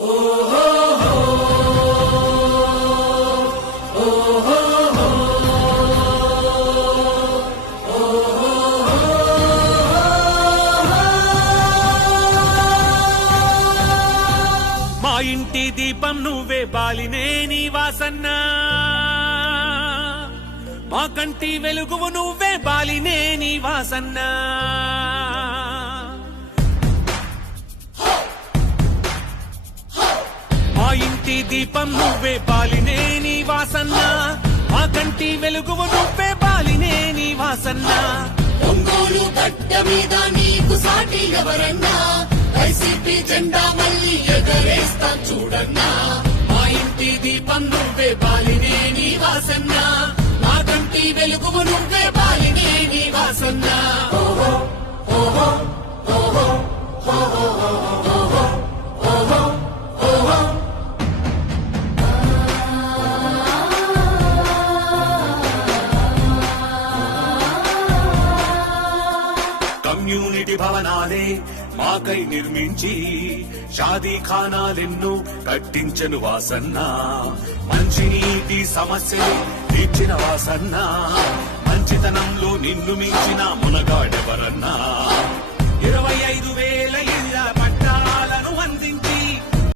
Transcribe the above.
మా ఇంటి దీపం నువ్వే బాలినే నీ వాసన్నా, మా కంటి వెలుగువు నువ్వే బాలినే నీ వాసన్నా. మా ఇంటి దీపం నువ్వే బాలినే నీ వాసన్నా, మా కంటి వెలుగువు నువ్వే బాలినే నీ వాసన్నా. ఒంగోలు గడ్డ మీద నీకు సాటి ఎవరన్నా, వైసీపీ జెండా మళ్ళీ ఎగరేస్తా చూడన్నా. మా ఇంటి దీపం నువ్వే బాలినే నీ వాసన్నా, మా కంటి వెలుగువు నువ్వే బాలినే నీ వాసన్నా. కమ్యూనిటీ భవనాలే మాకై నిర్మించి షాదీ ఖానాలెన్నో కట్టించను వాసన్నా. మంచినీటి సమస్యలు తీర్చిన వాసన్నా, మంచితనంలో నిన్ను మించిన మునగాడెవరన్నా. 25,000 ఇళ్ళ